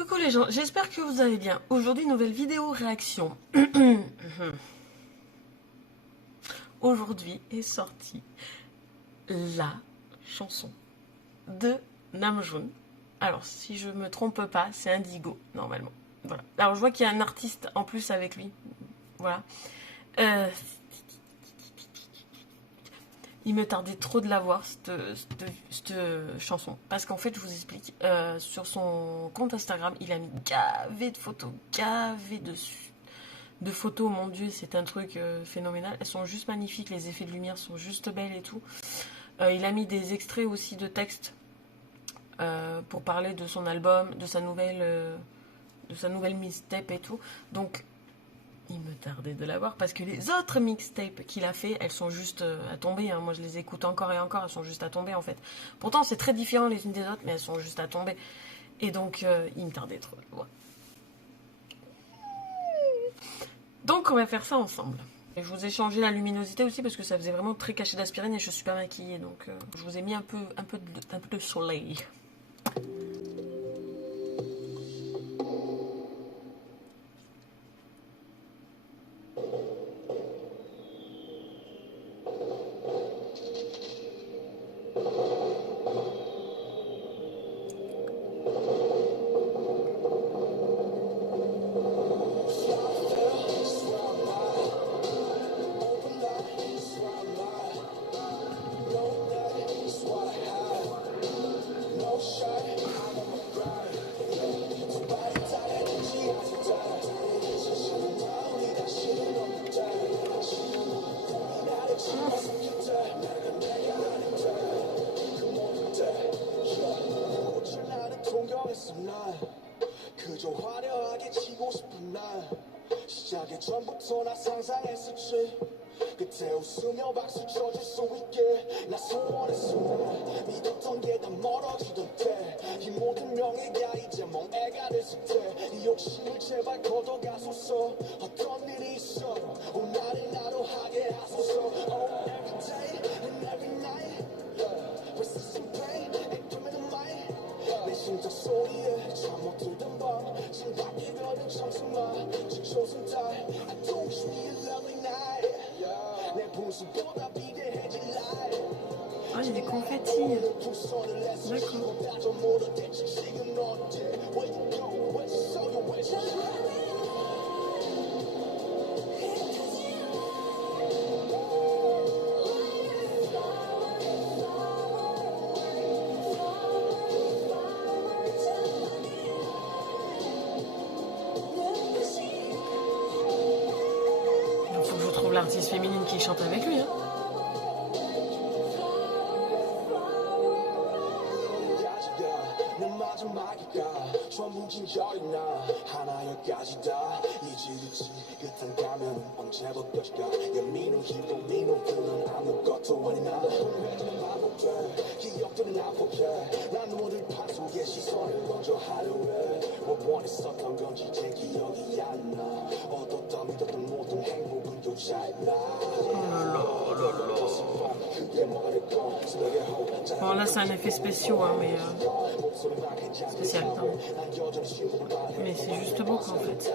Coucou les gens, j'espère que vous allez bien. Aujourd'hui, nouvelle vidéo réaction. Aujourd'hui est sortie la chanson de Namjoon. Alors, si je me trompe pas, c'est Indigo, normalement. Voilà. Alors, je vois qu'il y a un artiste en plus avec lui. Voilà. Il me tardait trop de la voir, cette chanson. Parce qu'en fait, je vous explique. Sur son compte Instagram, il a mis gavé de photos, gavé de photos. Mon Dieu, c'est un truc phénoménal. Elles sont juste magnifiques, les effets de lumière sont juste belles et tout. Il a mis des extraits aussi de textes pour parler de son album, de sa nouvelle mixtape et tout. Donc, il me tardait de l'avoir parce que les autres mixtapes qu'il a fait, elles sont juste à tomber. Hein. Moi, je les écoute encore et encore, elles sont juste à tomber en fait. Pourtant, c'est très différent les unes des autres, mais elles sont juste à tomber. Et donc, il me tardait trop de le voir. Donc, on va faire ça ensemble. Et je vous ai changé la luminosité aussi parce que ça faisait vraiment très caché d'aspirine et je suis pas maquillée. Donc, je vous ai mis un peu de soleil. 그저 화려하게 치고 싶은 날 시작의 전부터 나 상상했었지 그때 웃으며 박수 쳐줄 수 있게 나 소원했어 날 믿었던 게 다 멀어지던 때 이 모든 명예가 이제 멍해가 됐을 때 이 욕심을 제발 걷어가소서 어떤 일이 있어도 오늘을 나로 하게 하소서 Oh every day and every night Persistent pain and criminal mind 내 심장 소리에 잠 못 들던 밤 지금 밖에 별은 청순만 지쳐선 달 I don't wish me a lovely night 내 분수보다 비대해질 light Ah, il y a des confettis. D'accord. Il faut que je trouve l'artiste féminine qui chante avec lui. Hein. 전부 진절이 나 하나여까지 다 이지듯이 끝한 가면은 언제 벗겨질까 연민은 힘도 민호들은 아무것도 아닌 나 후회는 반복돼 기억들은 아프게 난 너를 파수의 시선을 던져 하루에 뭐 원했었던 건지 제 기억이 안 나 얻었던 믿었던 모든 행복은 교차했나 Bon, là, c'est un effet spécial, hein, mais spécial, pardon. Mais c'est juste beau, quoi, en fait.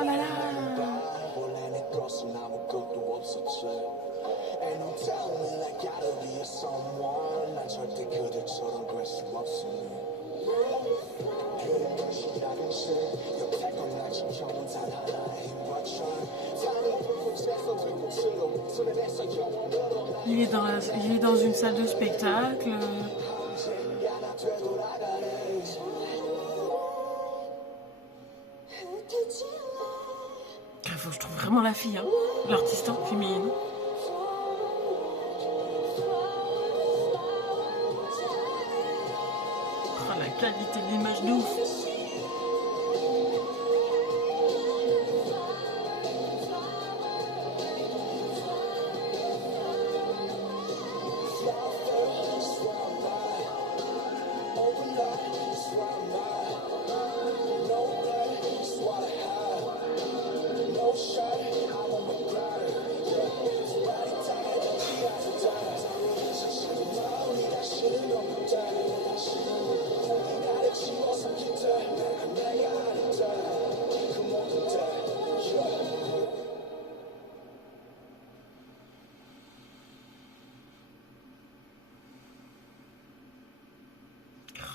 Oh là là! Il est dans une salle de spectacle. Faut que je trouve vraiment la fille, hein, l'artiste féminine. Oh, la qualité de l'image de ouf.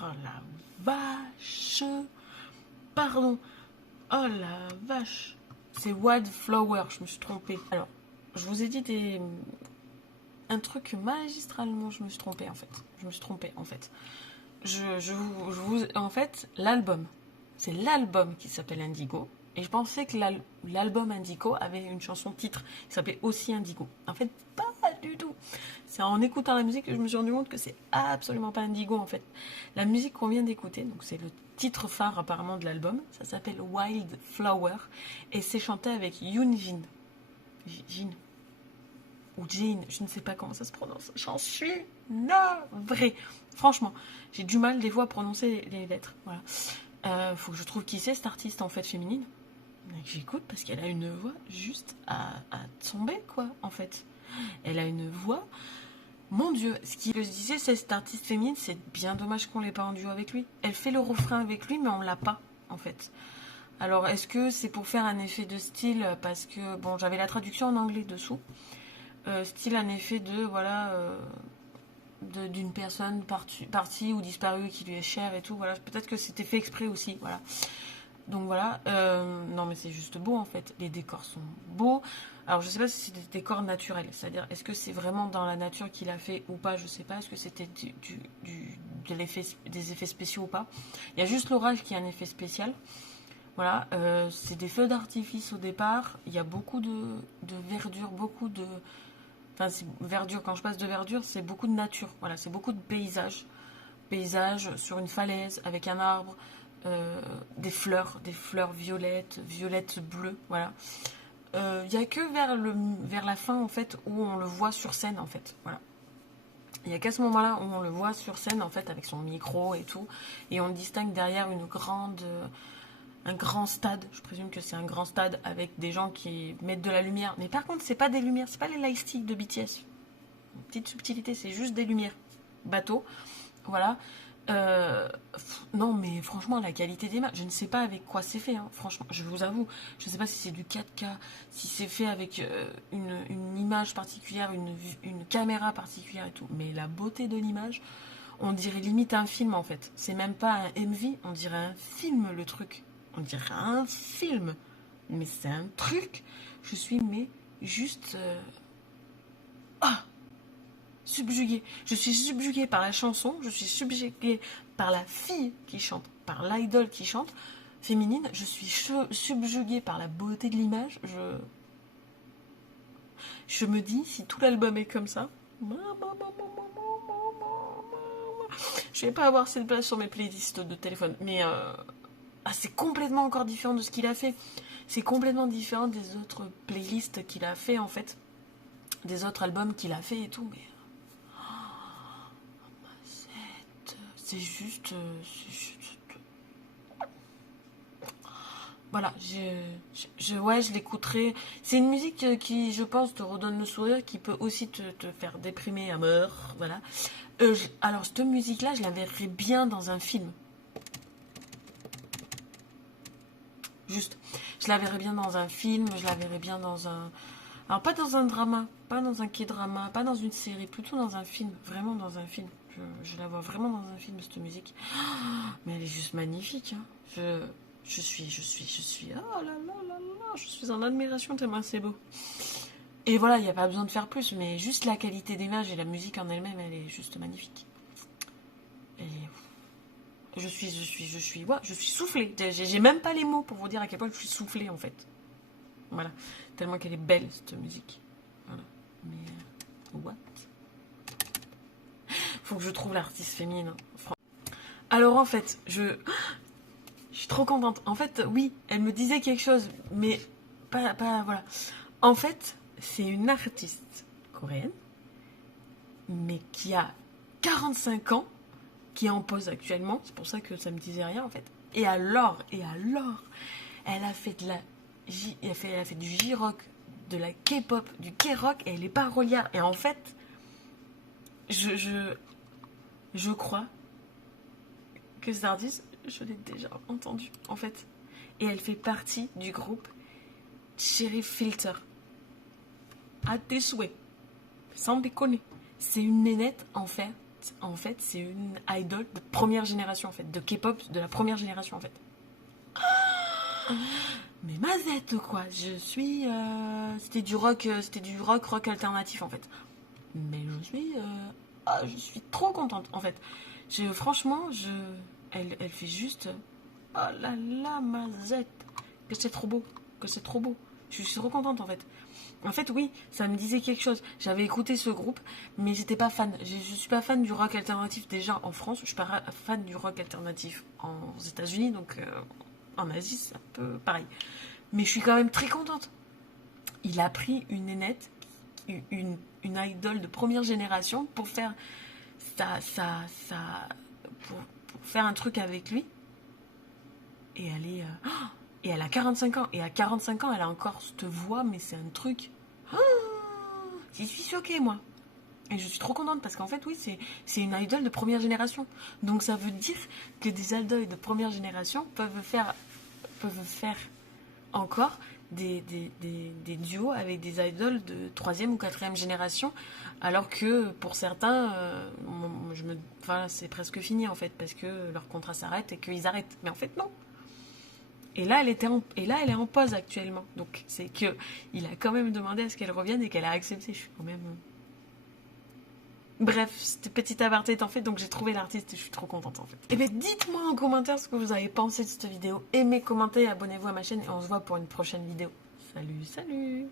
Oh la vache. Pardon. Oh la vache. C'est Wildflower, je me suis trompée. Alors, je vous ai dit un truc magistralement, je me suis trompée en fait. En fait, l'album, c'est l'album qui s'appelle Indigo. Et je pensais que l'album Indigo avait une chanson titre qui s'appelait aussi Indigo. En fait, pas du tout. C'est en écoutant la musique que je me suis rendu compte que c'est absolument pas Indigo en fait. La musique qu'on vient d'écouter, donc c'est le titre phare apparemment de l'album, ça s'appelle Wildflower et c'est chanté avec Yoon Jin. Jin. Ou Jin, je ne sais pas comment ça se prononce. J'en suis navrée. Franchement, j'ai du mal des fois à prononcer les lettres. Voilà. Faut que je trouve qui c'est cette artiste en fait féminine. J'écoute parce qu'elle a une voix juste à tomber quoi en fait. Elle a une voix. Mon Dieu, ce que je disais, c'est cette artiste féminine, c'est bien dommage qu'on l'ait pas en duo avec lui. Elle fait le refrain avec lui, mais on l'a pas en fait. Alors est-ce que c'est pour faire un effet de style parce que bon, j'avais la traduction en anglais dessous. Style un effet de voilà d'une personne partie ou disparue qui lui est chère et tout. Voilà, peut-être que c'était fait exprès aussi. Voilà. Donc voilà, non mais c'est juste beau en fait, les décors sont beaux. Alors je sais pas si c'est des décors naturels, c'est-à-dire est-ce que c'est vraiment dans la nature qu'il a fait ou pas, je sais pas, est-ce que c'était des effets spéciaux ou pas. Il y a juste l'orage qui est un effet spécial. Voilà, c'est des feux d'artifice au départ, il y a beaucoup de verdure, beaucoup de... Enfin, c'est verdure, quand je passe de verdure, c'est beaucoup de nature, voilà, c'est beaucoup de paysages. Paysages sur une falaise avec un arbre, des fleurs violettes bleues, voilà. Il n'y a que vers la fin en fait où on le voit sur scène en fait, voilà. Il n'y a qu'à ce moment-là où on le voit sur scène en fait avec son micro et tout, et on distingue derrière un grand stade. Je présume que c'est un grand stade avec des gens qui mettent de la lumière. Mais par contre, c'est pas des lumières, c'est pas les lightsticks de BTS. Une petite subtilité, c'est juste des lumières. Bateau, voilà. Non mais franchement la qualité des images, je ne sais pas avec quoi c'est fait hein. Franchement je vous avoue, je ne sais pas si c'est du 4K, si c'est fait avec une image particulière, une caméra particulière et tout, mais la beauté de l'image, on dirait limite un film en fait, c'est même pas un MV, on dirait un film le truc, on dirait un film, mais c'est un truc, je suis mais juste subjuguée. Je suis subjuguée par la chanson, je suis subjuguée par la fille qui chante, par l'idole qui chante, féminine, je suis subjuguée par la beauté de l'image, je me dis, si tout l'album est comme ça, je vais pas avoir cette place sur mes playlists de téléphone, mais c'est complètement encore différent de ce qu'il a fait. C'est complètement différent des autres playlists qu'il a fait en fait, des autres albums qu'il a fait et tout, mais c'est juste... Voilà, je l'écouterai. C'est une musique qui, je pense, te redonne le sourire, qui peut aussi te faire déprimer à mort. Voilà. Alors, cette musique-là, je la verrais bien dans un film. Juste. Je la verrais bien dans un film, je la verrais bien dans un... Alors, pas dans un drama, pas dans un K-drama, pas dans une série, plutôt dans un film. Vraiment dans un film. Je la vois vraiment dans un film, cette musique. Mais elle est juste magnifique. Hein. Je suis, oh là là là là, je suis en admiration tellement c'est beau. Et voilà, il n'y a pas besoin de faire plus, mais juste la qualité d'image et la musique en elle-même, elle est juste magnifique. Je suis soufflée. J'ai même pas les mots pour vous dire à quel point je suis soufflée en fait. Voilà. Tellement qu'elle est belle, cette musique. Voilà. Mais, what? Faut que je trouve l'artiste féminine. Alors, en fait, je suis trop contente. En fait, oui, elle me disait quelque chose, mais pas voilà. En fait, c'est une artiste coréenne, mais qui a 45 ans, qui est en pause actuellement. C'est pour ça que ça me disait rien, en fait. Et alors, elle a fait elle a fait du J-rock, de la K-pop, du K-rock, et elle est parolière. Et en fait, je crois que cet artiste, je l'ai déjà entendu, en fait. Et elle fait partie du groupe Cherry Filter. À tes souhaits. Sans déconner. C'est une nénette, en fait, c'est une idole de première génération, en fait. De K-pop de la première génération, en fait. Mais mazette, quoi. Je suis... C'était du rock alternatif, en fait. Mais je suis trop contente, en fait. Franchement, elle fait juste... Oh là là, mazette. Que c'est trop beau. Je suis trop contente, en fait. En fait, oui, ça me disait quelque chose. J'avais écouté ce groupe, mais j'étais pas fan. Je suis pas fan du rock alternatif déjà en France. Je suis pas fan du rock alternatif aux États-Unis, donc en Asie, c'est un peu pareil. Mais je suis quand même très contente. Il a pris une nénette, une idole de première génération pour faire pour faire un truc avec lui. Et elle est... Et elle a 45 ans. Et à 45 ans, elle a encore cette voix, mais c'est un truc... J'y suis choquée, moi. Et je suis trop contente parce qu'en fait, oui, c'est une idole de première génération. Donc ça veut dire que des idoles de première génération peuvent faire encore des duos avec des idoles de 3e ou 4e génération. Alors que pour certains, c'est presque fini, en fait, parce que leur contrat s'arrête et qu'ils arrêtent. Mais en fait, non. Et là, elle est en pause actuellement. Donc, c'est que il a quand même demandé à ce qu'elle revienne et qu'elle a accepté. Je suis quand même... Bref, c'était petit aparté est en fait, donc j'ai trouvé l'artiste et je suis trop contente, en fait. Et bien, dites-moi en commentaire ce que vous avez pensé de cette vidéo. Aimez, commentez, abonnez-vous à ma chaîne et on se voit pour une prochaine vidéo. Salut, salut!